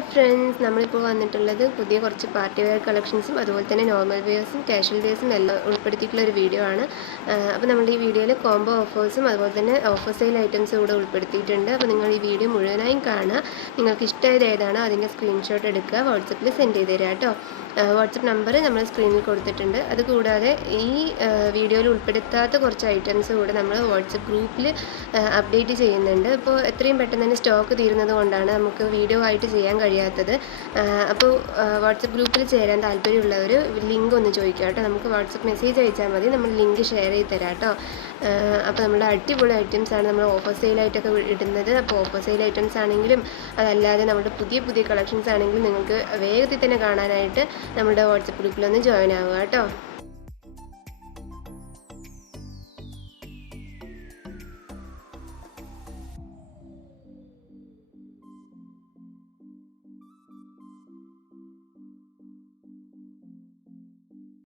Hi friends നമ്മളിപ്പോൾ വന്നിട്ടുള്ളത് പുതിയ കുറച്ച് പാർട്ടി വെയർ കളക്ഷൻസും അതുപോലെ തന്നെ നോർമൽ വെയർസും കാഷ്വൽ വെയർസും എല്ലാം ഉൾപ്പെടുത്തിയിട്ടുള്ള ഒരു വീഡിയോ ആണ്. അപ്പോൾ നമ്മൾ ഈ വീഡിയോയിൽ കോംബോ ഓഫേഴ്സും അതുപോലെ തന്നെ ഓഫർ സെയിൽ ഐറ്റംസും കൂടെ ഉൾപ്പെടുത്തിയിട്ടുണ്ട്. അപ്പോൾ നിങ്ങൾ ഈ വീഡിയോ മുഴുവനായും കാണുക. നിങ്ങൾക്ക് ഇഷ്ടമായത് ഏതാണോ അതിന്റെ സ്ക്രീൻഷോട്ട് എടുക്കുക. വാട്സപ്പിൽ സെൻഡ് ചെയ്ത് തരാം കേട്ടോ. വാട്സപ്പ് നമ്പർ നമ്മൾ സ്ക്രീനിൽ കൊടുത്തിട്ടുണ്ട്. അതുകൂടാതെ ഈ വീഡിയോയിൽ ഉൾപ്പെടുത്താത്ത കുറച്ച് ഐറ്റംസ് കൂടെ നമ്മൾ വാട്സപ്പ് ഗ്രൂപ്പിൽ അപ്ഡേറ്റ് ചെയ്യുന്നുണ്ട്. അപ്പോൾ എത്രയും പെട്ടെന്ന് തന്നെ സ്റ്റോക്ക് തീരുന്നത് കൊണ്ടാണ് നമുക്ക് വീഡിയോ ആയിട്ട് ചെയ്യാൻ കഴിയാത്തത്. അപ്പോൾ വാട്സപ്പ് ഗ്രൂപ്പിൽ ചേരാൻ താല്പര്യമുള്ളവർ ലിങ്ക് ഒന്ന് ചോദിക്കുക കേട്ടോ. നമുക്ക് വാട്സപ്പ് മെസ്സേജ് അയച്ചാൽ മതി. നമ്മൾ ലിങ്ക് ഷെയർ ചെയ്ത് തരാം കേട്ടോ. അപ്പോൾ നമ്മുടെ അടിപൊളി ഐറ്റംസ് ആണ് നമ്മൾ ഓഫർ സെയിലായിട്ടൊക്കെ ഇടുന്നത്. അപ്പോൾ ഓഫർ സെയിൽ ഐറ്റംസ് ആണെങ്കിലും അതല്ലാതെ നമ്മുടെ പുതിയ പുതിയ കളക്ഷൻസ് ആണെങ്കിലും നിങ്ങൾക്ക് വേഗത്തിൽ തന്നെ കാണാനായിട്ട് നമ്മുടെ വാട്സപ്പ് ഗ്രൂപ്പിലൊന്ന് ജോയിൻ ആവുക കേട്ടോ.